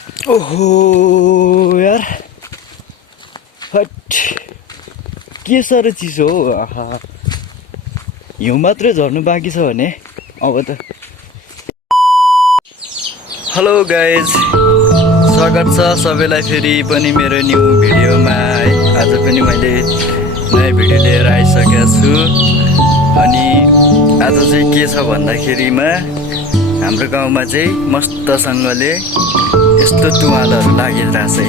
ओहो यार हट के साह्रो चिसो हो। आहा हिउँ मात्रै झर्नु बाँकी छ भने अब त। हेलो गाइज, स्वागत छ सबैलाई फेरि पनि मेरो न्यू भिडियोमा है। आज पनि मैले नयाँ भिडियो लिएर आइसकेको छु। अनि आज चाहिँ के छ भन्दाखेरिमा हाम्रो गाउँमा चाहिँ मस्तसँगले यस्तो तुवालहरू लागिरहेछ है।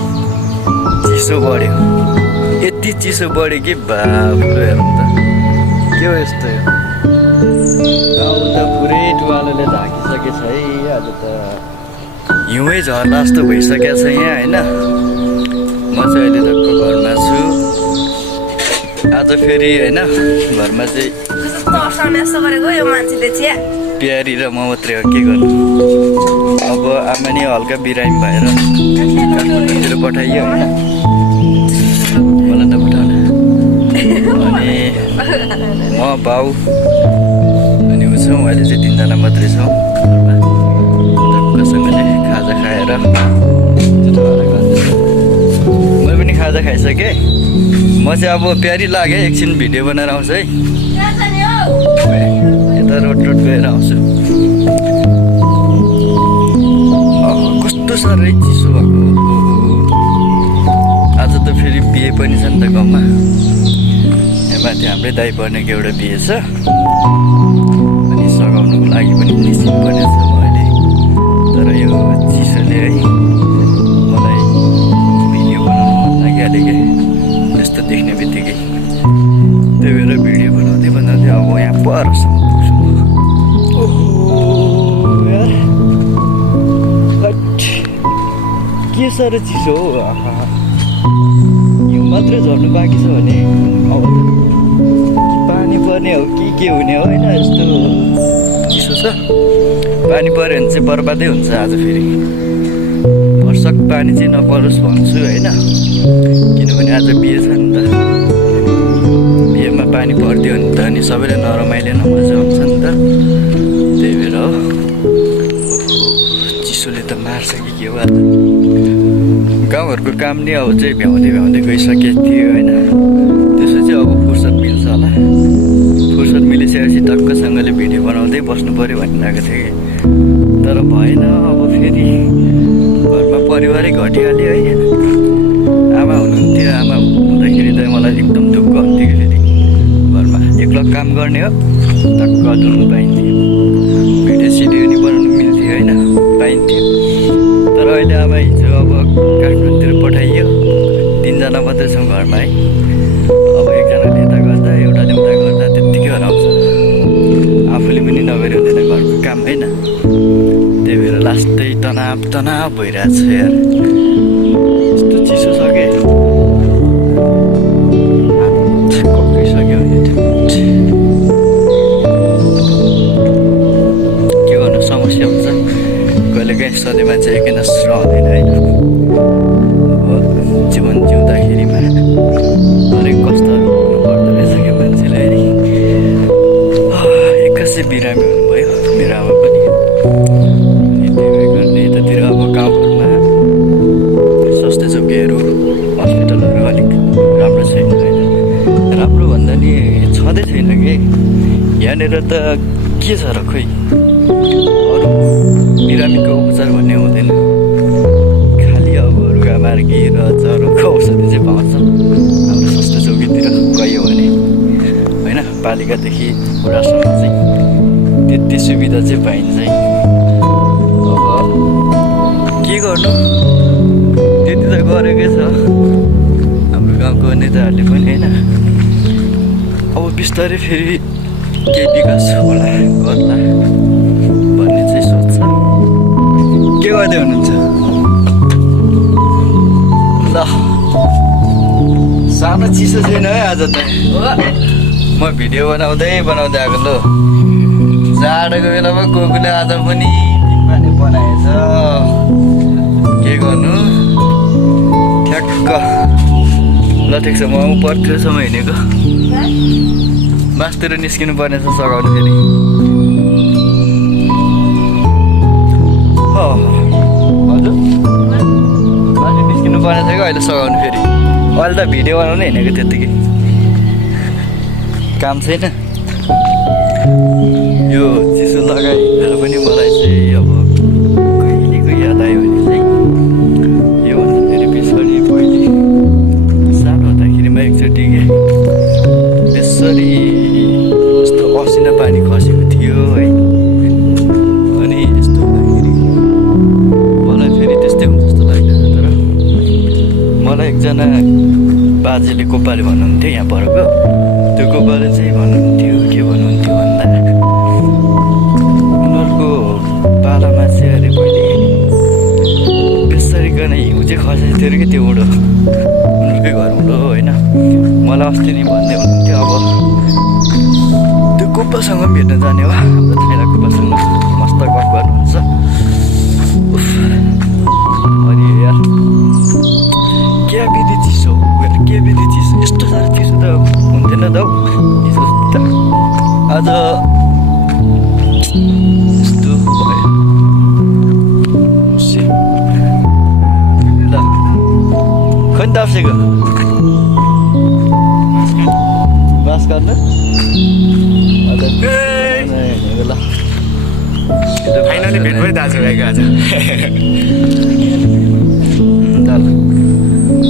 चिसो बढ्यो, यति चिसो बढ्यो कि बाबु हेरौँ त के हो यस्तो। गाउँ त पुरै तुवालोले ढाकिसकेछ है। आज त हिउँै झर्ला जस्तो भइसकेको छ यहाँ होइन। म चाहिँ अहिले धक्क घरमा छु। आज फेरि होइन घरमा चाहिँ प्यारी र म मात्रै हो, के गर्नु। अब आमा नि हल्का बिरामी भएर काठमाडौँतिर पठाइयो होइन। मलाई नपठाउन। अनि म बाउ अनि उसो अहिले चाहिँ तिनजना मात्रै छौँ घरमा। धक्कसँगले खाजा खाएर मैले पनि खाजा खाइसकेँ। म चाहिँ अब प्यारी लाग्यो, एकछिन भिडियो बनाएर आउँछु है। यता रोड गएर आउँछु। कस्तो साह्रै चिसो भएको। आज त फेरि बिहे पनि छ नि त गाउँमा। यहाँ माथि हाम्रै दाइ पर्नेको एउटा बिहे छ। अनि सघाउनुको लागि पनि निस्किनु पर्ने छ मैले। तर यो चिसोले है मलाई भिडियो बनाउनु मन लागिहाल्यो क्या, यस्तो देख्ने बित्तिकै। त्यही भएर भिडियो बनाउँदै अब यहाँ परसम्म पुग्छु म। ओहो यार के साह्रो चिसो हो। हिउँ मात्रै झर्नु बाँकी छ भने अब पानी पर्ने हो कि के हुने हो होइन। यस्तो चिसो छ। पानी पऱ्यो भने चाहिँ बर्बादै हुन्छ। आज फेरि भरसक पानी चाहिँ नपरोस् भन्छु होइन। किनभने आज बिहे छ नि त। बिहेमा पानी परिदियो भने त अनि सबैले नरमाइले नमजा हुन्छ नि त। त्यही भएर हो। चिसोले त मार्छ कि के हो। आज गाउँहरूको काम नि अब चाहिँ भ्याउँदै गइसकेको थियो होइन। त्यसपछि अब फुर्सद मिल्छ होला। फुर्सद मिलिसकेपछि टक्कसँगले भिडियो बनाउँदै बस्नु पऱ्यो भन्ने लागेको थियो कि। तर भएन। अब फेरि घरमा परिवारै घटिहाल्यो है। आमा हुनुहुन्थ्यो। आमा हुँदाखेरि त मलाई एकदम दुःख हुन्थ्यो कि फेरि घरमा एक्लो काम गर्ने हो। टक्क डुल्नु पाइन्थ्यो, भिडियो सिडियो नि बनाउनु मिल्थ्यो होइन, पाइन्थ्यो। तर अहिले आमा हिजो अब काठमाडौँतिर पठाइयो। तिनजना मात्रै छौँ घरमा है। अब एकजनाले यता गर्दा एउटाले उता गर्दा त्यत्तिकै हराउँछ। आफूले पनि नगरे हुँदैन घरको काम होइन। त्यही भएर लास्टै तनाव भइरहेको छ यार। यस्तो चिसो छ कि कक्रिसक्यो के गर्नु। समस्या हुन्छ कहिलेकाहीँ। सधैँ मान्छे एकै नस रहँदैन होइन। अब जीवन जिउँदाखेरिमा हरेक कष्टहरू भोग्नु पर्दो रहेछ क्या मान्छेलाई नि। एक्कासी बिरामी हुनुभयो मेरो आमा पनि। त्यही भएर यतातिर अब गाउँघरमा स्वास्थ्य चौकीहरू हस्पिटलहरू अलिक राम्रो छैन होइन। राम्रो भन्दा नि छँदै छैन कि यहाँनिर त के छ र खोइ। अरू बिरामीको उपचार भन्ने हुँदैन। खालि अब रुगामार्गी र ज्वरोको औषधि चाहिँ पाउँछ हाम्रो स्वास्थ्य चौकीतिर गयो भने होइन। पालिकादेखि बुढासम्म चाहिँ त्यति सुविधा चाहिँ पाइन्छ है। अब के गर्नु, त्यति त गरेकै छ हाम्रो गाउँको नेताहरूले पनि होइन। अब बिस्तारै फेरि केही विकास होला गर्ला भन्ने चाहिँ सोच छ। के गर्दै हुनुहुन्छ ल। सानो चिसो छैन है आज त। म भिडियो बनाउँदै आएको ल। जाडोको बेलामा कोकुले आज पनि पानी बनाएछ। के गर्नु ठ्याक्क। ल ठिक छ, म पर्तिरसम्म हिँडेको। मासतिर निस्किनु पर्ने छ सघाउनु फेरि। हजुर अहिले सघाउनु फेरि अहिले त भिडियो बनाउनै हिँडेको त्यत्तिकै काम छैन यो चिसो लगाइदिएर पनि मलाई चाहिँ अब कहिलेको याद आयो भने चाहिँ योभन्दा फेरि पछाडि पहिले सानो हुँदाखेरिमा एकचोटि यसरी यस्तो असिना पानी खसेको थियो है अनि यस्तो हुँदाखेरि मलाई फेरि त्यस्तै हुन्छ जस्तो लाग्दैन तर मलाई एकजना बाजेले कोपाले भन्नुहुन्थ्यो यहाँ परको त्यो कोपाले चाहिँ भन्नुहुन्थ्यो के भन्नुहुन्थ्यो भन्दा उनीहरूको पालामा चाहिँ अरे पहिले बेसरीकन हिउँ चाहिँ खसेको थियो अरे कि त्यो उडो उनीहरूकै घर उडो होइन मलाई अस्ति नै भन्दै हुनुहुन्थ्यो अब त्यो कोपासँग पनि भेट्न जाने हो हाम्रो थाइला कोपासँग मस्त गफ गर्नुहुन्छ अनि यार क्या विधि चिसो के विधि चिसो यस्तो साह्रो चिसो त हुन्थेन त हौ हिजो त आज यस्तो भयो ल खै नि ताप्सेको बास गर्नु ल फाइनली भेट भयो दाजुभाइको आज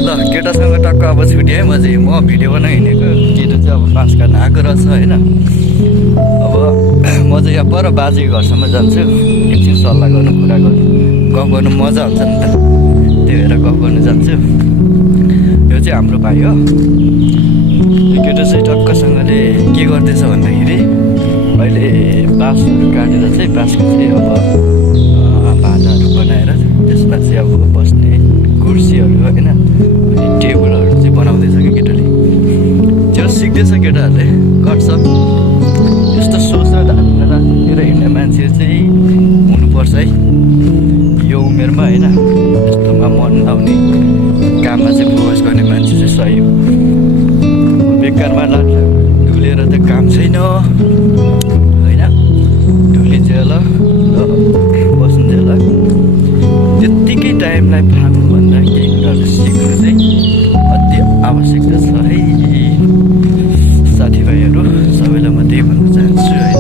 ल केटासँग टक्क अब छुट्यो है म चाहिँ म भिडियो बनाइ हिँडेको केटा चाहिँ अब बाँस काट्न आएको रहेछ होइन अब म चाहिँ यहाँ पर बाजेको घरसम्म जान्छु एकछिन सल्लाह गर्नु कुरा गर्नु गफ गर्नु मजा हुन्छ नि त त्यही भएर गफ गर्नु जान्छु यो चाहिँ हाम्रो भाइ हो यो केटा चाहिँ टक्कसँगले के गर्दैछ भन्दाखेरि अहिले बाँसहरू काटेर चाहिँ बाँसको चाहिँ अब भाँडाहरू बनाएर त्यसमा चाहिँ अब बस्ने कुर्सीहरू होइन अनि टेबलहरू चाहिँ बनाउँदैछ कि केटाले त्यो सिक्दैछ केटाहरूले गर्छ यस्तो सोच र धारणातिर हिँड्ने मान्छे चाहिँ हुनुपर्छ है यो उमेरमा होइन यस्तोमा मन लाउने काममा चाहिँ फोकस गर्ने मान्छे चाहिँ सही हो बेकारमा डुलेर त काम छैन होइन डुलिजेल बस्नुजेल त्यत्तिकै टाइमलाई फाल्नुभन्दा केही कुराहरू सिक्नु चाहिँ अति आवश्यक छ है साथीभाइहरू सबैलाई म त्यही भन्न चाहन्छु होइन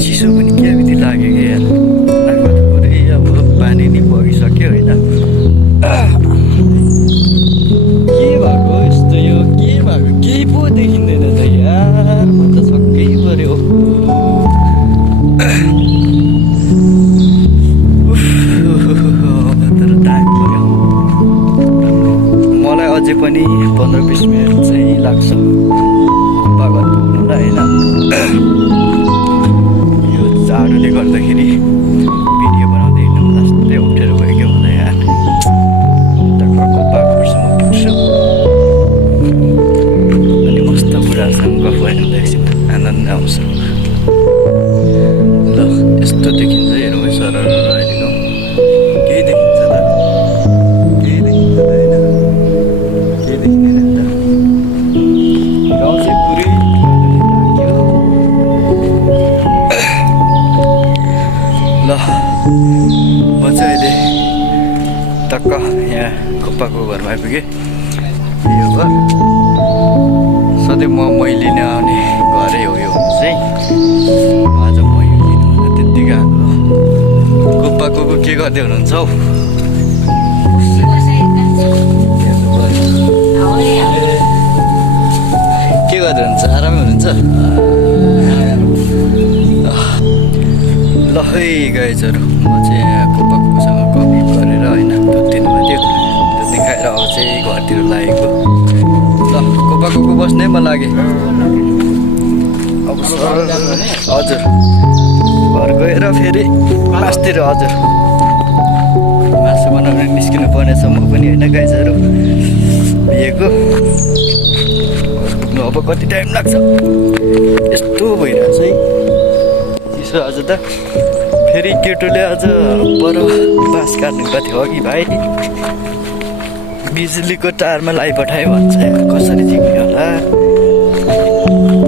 चिसो पनि क्या विधि लाग्यो कि यार नाकमा त पुरै अब पानी नि बगिसक्यो होइन के भएको यस्तो यो के भएको केही पो देखिँदैन त यार म त छक्कै पऱ्यो अझै पनि 15-20 मिनट चाहिँ लाग्छ बागत पुग्नुलाई होइन यो जाडोले गर्दाखेरि भिडियो बनाउँदै हिँड्नु लास्टै अप्ठ्यारो भयो क्या मलाई यार टक्क बाघहरूसँग पुग्छु अनि मस्त बुढाहरूसँग गफ गरेर एकछिन आनन्द आउँछ ल यस्तो देखिन्छ हेरौँ है सर अहिलेको केही देखिन्छ त केही देखिन्छ त होइन केही देखिँदैन त गाउँ चाहिँ पुरै ल म चाहिँ अहिले टक्क यहाँ खोप्पाको घरमा आइपुगेँ यो घर सधैँ मैले लिन आउने घरै हो यो चाहिँ आज म लिनु त्यत्तिकै आएको खोप्पाको के गर्दै हुनुहुन्छ हौ के गर्दै हुनुहुन्छ आरामै हुनुहुन्छ ल है गाइजहरू म चाहिँ यहाँ कोपाकोसँग कफी गरेर होइन दुध दिनुभएको थियो दुध खाएर अब चाहिँ घरतिर लागेको ल कोपाको बस्नै म लागेँ अब हजुर घर गएर फेरि मासतिर हजुर मासु बनाउनु निस्किनु पर्नेछ म पनि होइन गाइजहरू बिहेको पुग्नु अब कति टाइम लाग्छ यस्तो भइरहेछ है चिसो आज त फेरि केटोले आज पर बाँस काट्नु गएको थियो अघि भाइ बिजुलीको तारमा लगाइपठायो भन्छ कसरी जिग्ने होला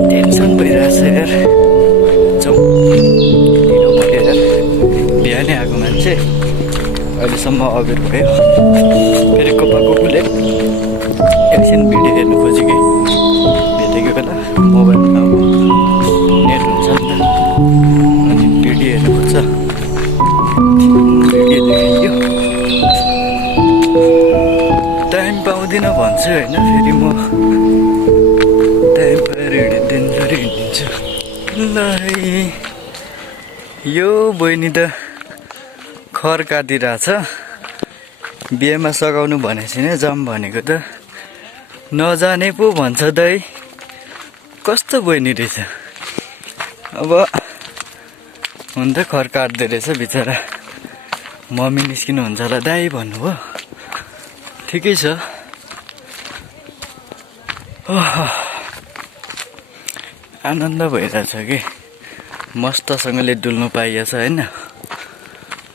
टेन्सन भइरहेछ यार जाउँ ढिलो भयो यार बिहानै आएको मान्छे अहिलेसम्म अबेर भयो फेरि कुकुरले एकछिन भिडियो हेर्नु खोज्यो कि भेटेको बेला मोबाइलमा अब नेट हुन्छ नि त अनि भिडियो हेर्नु खोज्छ भिडियो देखाइयो टाइम पाउँदिनँ भन्छु होइन फेरि म टाइम पाएर हिँडिदिन्छु ल है यो बहिनी त खर काटिरहेछ बिहेमा सघाउनु भनेको छैन जाम भनेको त नजाने पो भन्छ दाइ कस्तो बहिनी रहेछ अब हुन त खर काट्दो रहेछ बिचरा मम्मी निस्किनु हुन्छ होला दाइ भन्नुभयो ठिकै छ आनन्द भइरहेछ कि मस्तसँगले डुल्नु पाइएछ होइन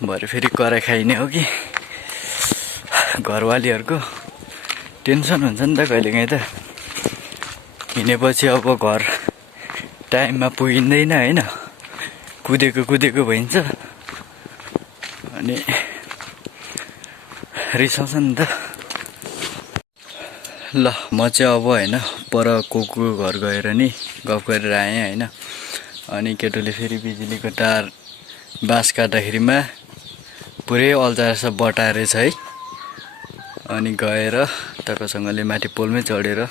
भरे फेरि कराई खाइने हो कि घरवालीहरूको टेन्सन हुन्छ नि त कहिलेकाहीँ त हिँडेपछि अब घर टाइममा पुगिँदैन होइन कुदेको भइन्छ अनि रिसाउँछ नि त ल म चाहिँ अब होइन पर कोको घर गएर नि गफ गरेर आएँ होइन अनि केटोले फेरि बिजुलीको तार बाँस काट्दाखेरिमा पुरै अल्झाएछ बटाएछ है अनि गएर टक्कसँगले माथि पोलमै चढेर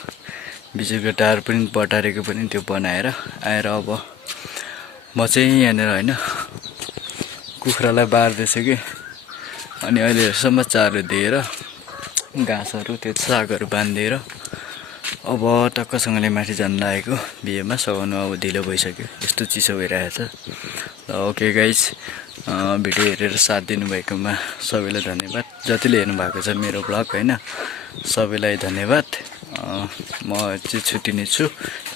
बिजुलीको तार पनि बटारेको पनि त्यो बनाएर आएर अब म चाहिँ यहाँनिर होइन कुखुरालाई बार्दैछु कि अनि अहिलेसम्म चारो दिएर घाँसहरू त्यो सागहरू बाँधिदिएर अब टक्कसँगले माथि जान लागेको बिहेमा सघाउनु अब ढिलो भइसक्यो यस्तो चिसो भइरहेछ ल ओके गाइज भिडियो हेरेर साथ दिनुभएकोमा सबैलाई धन्यवाद जतिले हेर्नु भएको छ मेरो ब्लग होइन सबैलाई धन्यवाद म चाहिँ छुट्टिने छु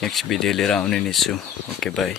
नेक्स्ट भिडियो लिएर आउने नै छु ओके बाई